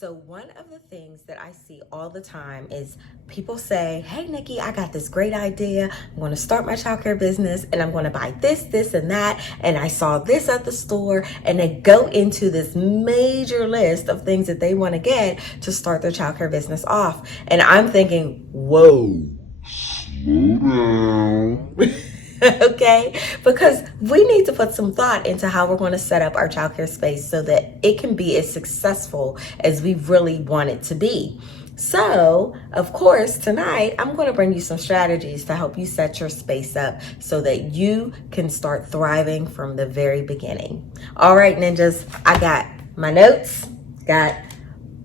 So one of the things that I see all the time is people say, hey, Nikki, I got this great idea. I'm going to start my childcare business and I'm going to buy this, this, and that. And I saw this at the store, and they go into this major list of things that they want to get to start their childcare business off. And I'm thinking, whoa, slow down. Okay, because we need to put some thought into how we're going to set up our childcare space so that it can be as successful as we really want it to be. So, of course, tonight I'm going to bring you some strategies to help you set your space up so that you can start thriving from the very beginning. All right, ninjas, I got my notes, got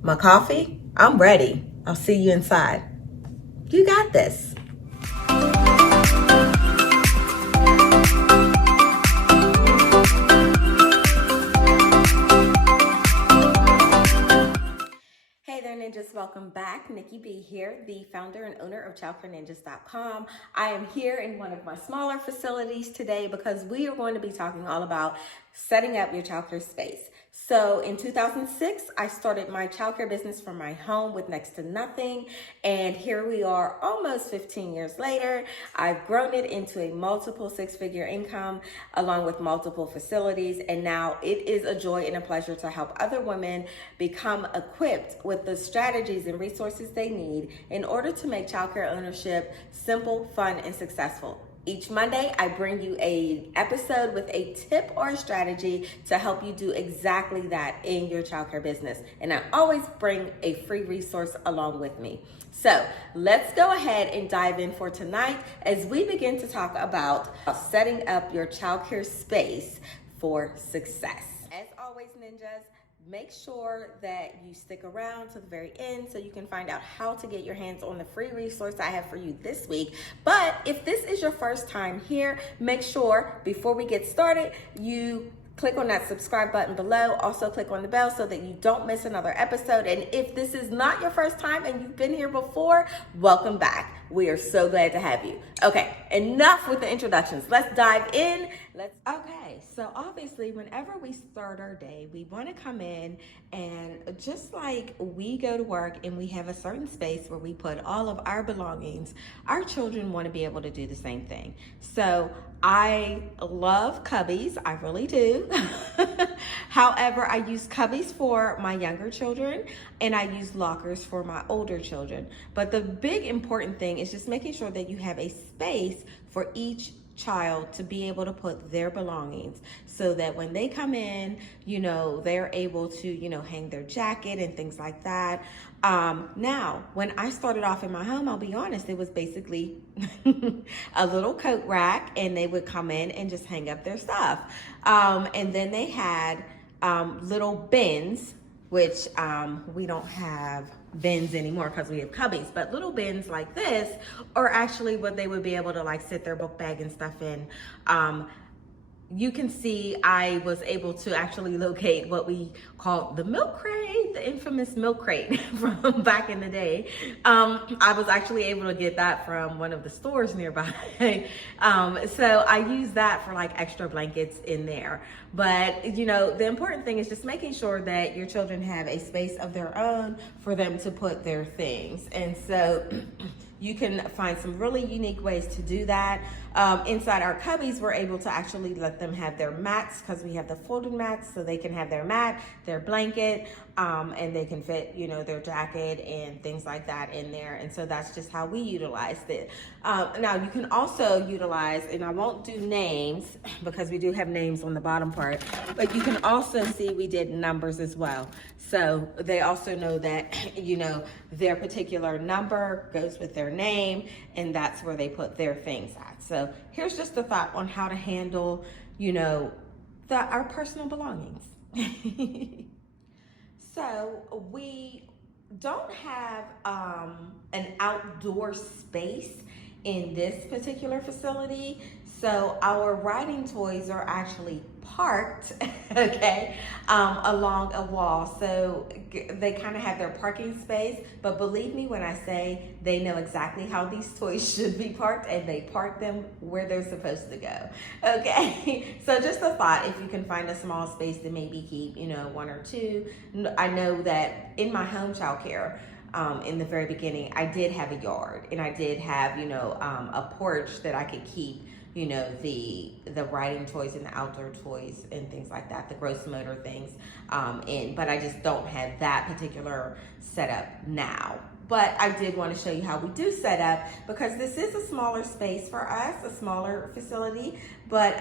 my coffee. I'm ready. I'll see you inside. You got this. Ninjas, welcome back. Nikki B here, the founder and owner of ChildcareNinjas.com. I am here in one of my smaller facilities today because we are going to be talking all about setting up your childcare space. So in 2006, I started my childcare business from my home with next to nothing. And here we are almost 15 years later. I've grown it into a multiple six-figure income along with multiple facilities. And now it is a joy and a pleasure to help other women become equipped with the strategies and resources they need in order to make childcare ownership simple, fun, and successful. Each Monday, I bring you an episode with a tip or a strategy to help you do exactly that in your childcare business. And I always bring a free resource along with me. So let's go ahead and dive in for tonight as we begin to talk about setting up your childcare space for success. As always, ninjas, make sure that you stick around to the very end so you can find out how to get your hands on the free resource I have for you this week. But if this is your first time here, make sure before we get started, you click on that subscribe button below. Also click on the bell so that you don't miss another episode. And if this is not your first time and you've been here before, welcome back. We are so glad to have you. Okay, enough with the introductions. Let's dive in. Okay, so obviously whenever we start our day, we want to come in and just like we go to work and we have a certain space where we put all of our belongings, our children want to be able to do the same thing. So I love cubbies, I really do. However, I use cubbies for my younger children and I use lockers for my older children. But the big important thing is just making sure that you have a space for each child to be able to put their belongings so that when they come in, they're able to, hang their jacket and things like that. Now, when I started off in my home, I'll be honest, it was basically a little coat rack and they would come in and just hang up their stuff. And then they had little bins, which we don't have bins anymore because we have cubbies, but little bins like this are actually what they would be able to like sit their book bag and stuff in. You can see I was able to actually locate what we call the milk crate, the infamous milk crate from back in the day. I was actually able to get that from one of the stores nearby. So I use that for like extra blankets in there. But the important thing is just making sure that your children have a space of their own for them to put their things. And so you can find some really unique ways to do that. Inside our cubbies, we're able to actually let them have their mats because we have the folded mats so they can have their mat, their blanket, and they can fit, their jacket and things like that in there. And so that's just how we utilized it. Now you can also utilize, and I won't do names because we do have names on the bottom part, but you can also see we did numbers as well. So they also know that, their particular number goes with their name and that's where they put their things at. So here's just a thought on how to handle, our personal belongings. So we don't have an outdoor space in this particular facility. So our riding toys are actually parked, okay, along a wall. So they kind of have their parking space, but believe me when I say they know exactly how these toys should be parked, and they park them where they're supposed to go. Okay, so just a thought, if you can find a small space to maybe keep, one or two. I know that in my home childcare, in the very beginning, I did have a yard, and I did have, a porch that I could keep, the riding toys and the outdoor toys and things like that, the gross motor things, in. But I just don't have that particular setup now. But I did want to show you how we do set up, because this is a smaller space for us, a smaller facility, but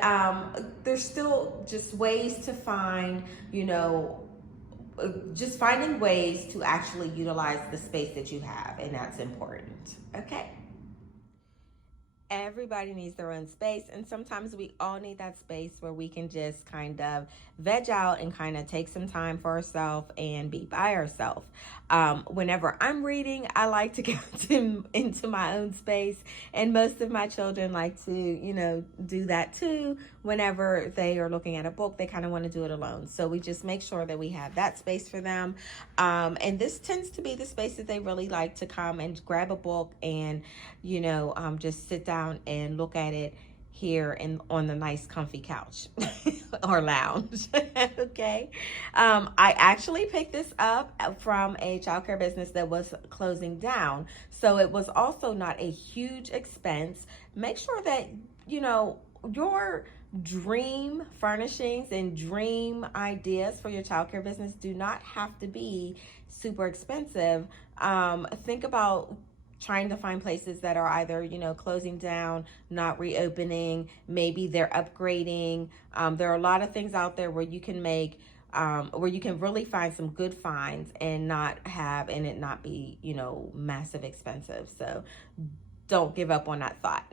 there's still just ways to find, just finding ways to actually utilize the space that you have, and that's important. Okay. Everybody needs their own space, and sometimes we all need that space where we can just kind of veg out and kind of take some time for ourselves and be by ourselves. Whenever I'm reading, I like to go into my own space, and most of my children like to, do that too. Whenever they are looking at a book, they kind of want to do it alone. So we just make sure that we have that space for them. And this tends to be the space that they really like to come and grab a book and, just sit down and look at it here on the nice comfy couch or lounge. Okay. I actually picked this up from a childcare business that was closing down. So it was also not a huge expense. Make sure that, your dream furnishings and dream ideas for your childcare business do not have to be super expensive. Think about trying to find places that are either, closing down, not reopening, maybe they're upgrading. There are a lot of things out there where you can make, where you can really find some good finds and it not be, massive expensive. So don't give up on that thought.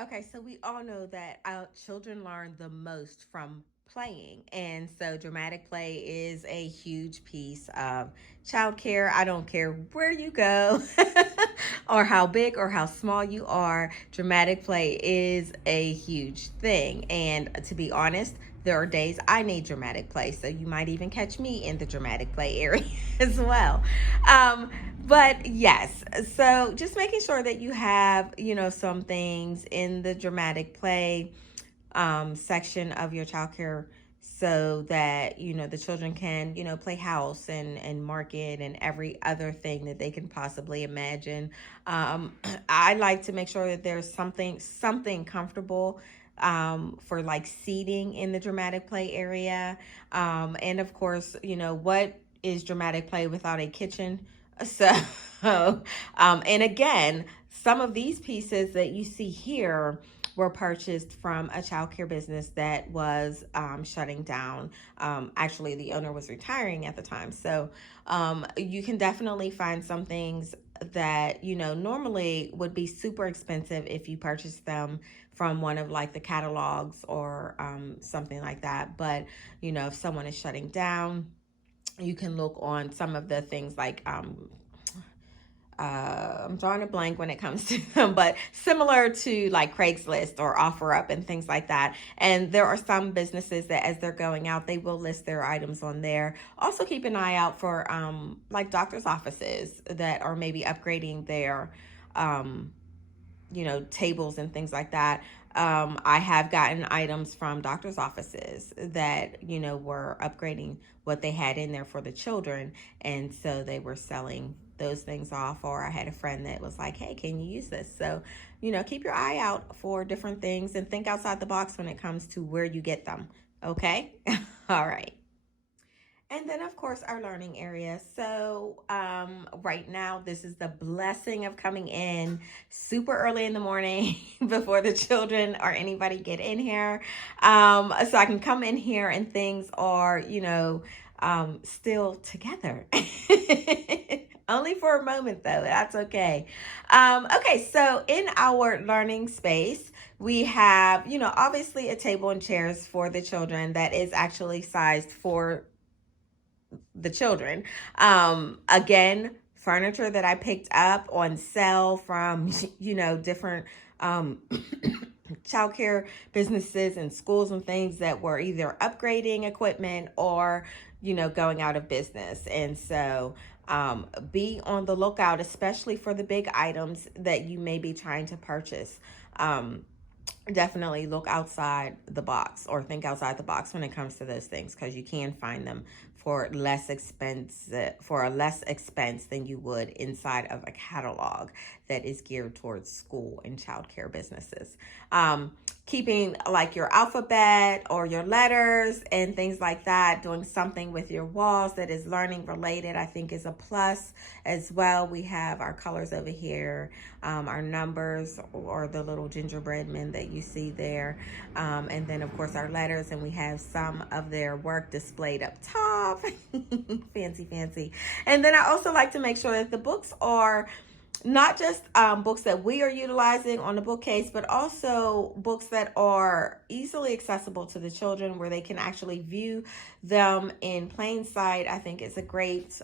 Okay, so we all know that our children learn the most from playing. And so dramatic play is a huge piece of childcare. I don't care where you go or how big or how small you are, dramatic play is a huge thing. And to be honest, there are days I need dramatic play. So you might even catch me in the dramatic play area as well. But yes, so just making sure that you have, some things in the dramatic play section of your childcare, so that the children can play house and market and every other thing that they can possibly imagine. I like to make sure that there's something comfortable for like seating in the dramatic play area, and of course, what is dramatic play without a kitchen? So and again, some of these pieces that you see here were purchased from a childcare business that was shutting down. Actually, the owner was retiring at the time. So you can definitely find some things that, normally would be super expensive if you purchased them from one of like the catalogs or something like that. But, if someone is shutting down, you can look on some of the things like I'm drawing a blank when it comes to them, but similar to like Craigslist or OfferUp and things like that. And there are some businesses that as they're going out, they will list their items on there. Also keep an eye out for like doctor's offices that are maybe upgrading their tables and things like that. I have gotten items from doctor's offices that, were upgrading what they had in there for the children. And so they were selling those things off. Or I had a friend that was like, hey, can you use this? So, keep your eye out for different things and think outside the box when it comes to where you get them. Okay. All right. And then, of course, our learning area. So right now, this is the blessing of coming in super early in the morning before the children or anybody get in here. So I can come in here and things are, still together. Only for a moment, though. That's okay. Okay, so in our learning space, we have, obviously a table and chairs for the children that is actually sized for the children. Again, furniture that I picked up on sale from, different childcare businesses and schools and things that were either upgrading equipment or, going out of business. And so be on the lookout, especially for the big items that you may be trying to purchase. Definitely look outside the box or think outside the box when it comes to those things, because you can find them for a less expense than you would inside of a catalog that is geared towards school and childcare businesses. Keeping like your alphabet or your letters and things like that, doing something with your walls that is learning related, I think is a plus as well. We have our colors over here, our numbers, or the little gingerbread men that you see there, and then of course our letters, and we have some of their work displayed up top. fancy. And then I also like to make sure that the books are not just books that we are utilizing on the bookcase, but also books that are easily accessible to the children, where they can actually view them in plain sight. I think it's a great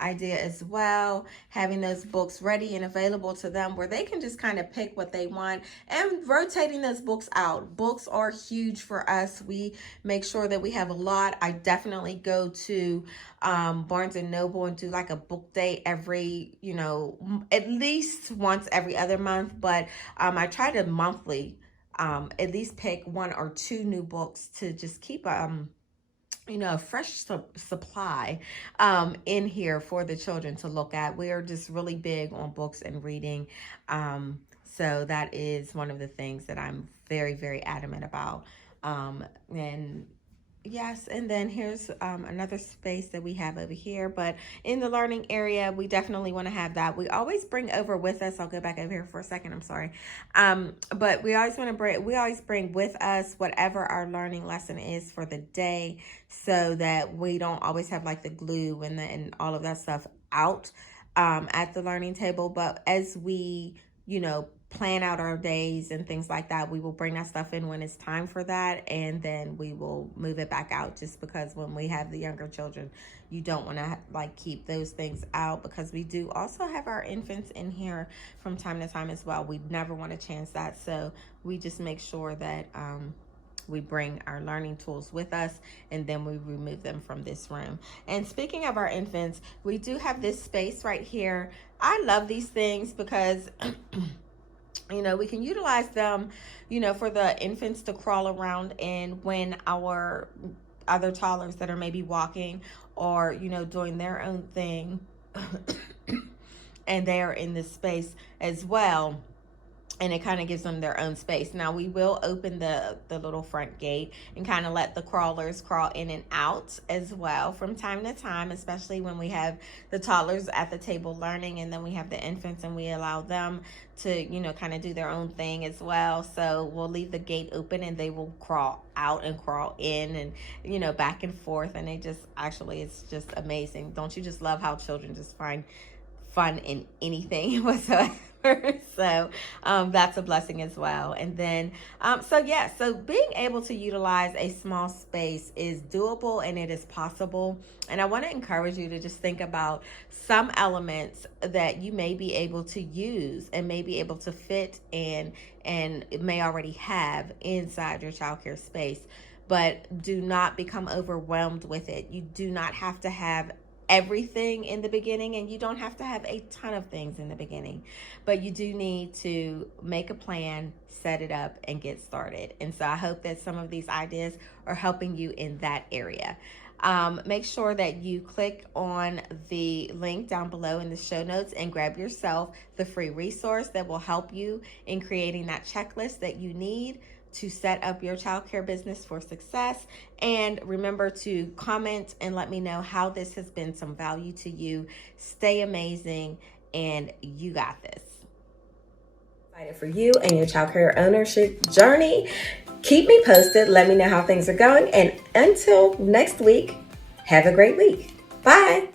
idea as well, having those books ready and available to them where they can just kind of pick what they want, and rotating those books out. Books are huge for us. We make sure that we have a lot. I definitely go to Barnes and Noble and do like a book day every, at least once every other month, but I try to monthly at least pick one or two new books to just keep a fresh supply in here for the children to look at. We are just really big on books and reading. So that is one of the things that I'm very, very adamant about. And yes, and then here's another space that we have over here, but in the learning area, we definitely want to have that. We always bring over with us, I'll go back over here for a second, I'm sorry. But we always bring with us whatever our learning lesson is for the day, so that we don't always have like the glue and all of that stuff out at the learning table. But as we, plan out our days and things like that, we will bring that stuff in when it's time for that, and then we will move it back out, just because when we have the younger children, you don't want to like keep those things out, because we do also have our infants in here from time to time as well. We never want to chance that, so we just make sure that we bring our learning tools with us, and then we remove them from this room. And speaking of our infants, we do have this space right here. I love these things because we can utilize them, for the infants to crawl around in when our other toddlers that are maybe walking or, doing their own thing and they're in this space as well. And it kind of gives them their own space. Now we will open the little front gate and kind of let the crawlers crawl in and out as well from time to time, especially when we have the toddlers at the table learning, and then we have the infants and we allow them to, kind of do their own thing as well. So we'll leave the gate open and they will crawl out and crawl in and, back and forth. And it's just amazing. Don't you just love how children just find fun in anything whatsoever? So that's a blessing as well. And then so being able to utilize a small space is doable and it is possible. And I want to encourage you to just think about some elements that you may be able to use and may be able to fit in and may already have inside your childcare space, but do not become overwhelmed with it. You do not have to have everything in the beginning, and you don't have to have a ton of things in the beginning, but you do need to make a plan, set it up, and get started. And so I hope that some of these ideas are helping you in that area. Make sure that you click on the link down below in the show notes and grab yourself the free resource that will help you in creating that checklist that you need to set up your childcare business for success. And remember to comment and let me know how this has been some value to you. Stay amazing, and you got this. Excited for you and your childcare ownership journey. Keep me posted. Let me know how things are going. And until next week, have a great week. Bye.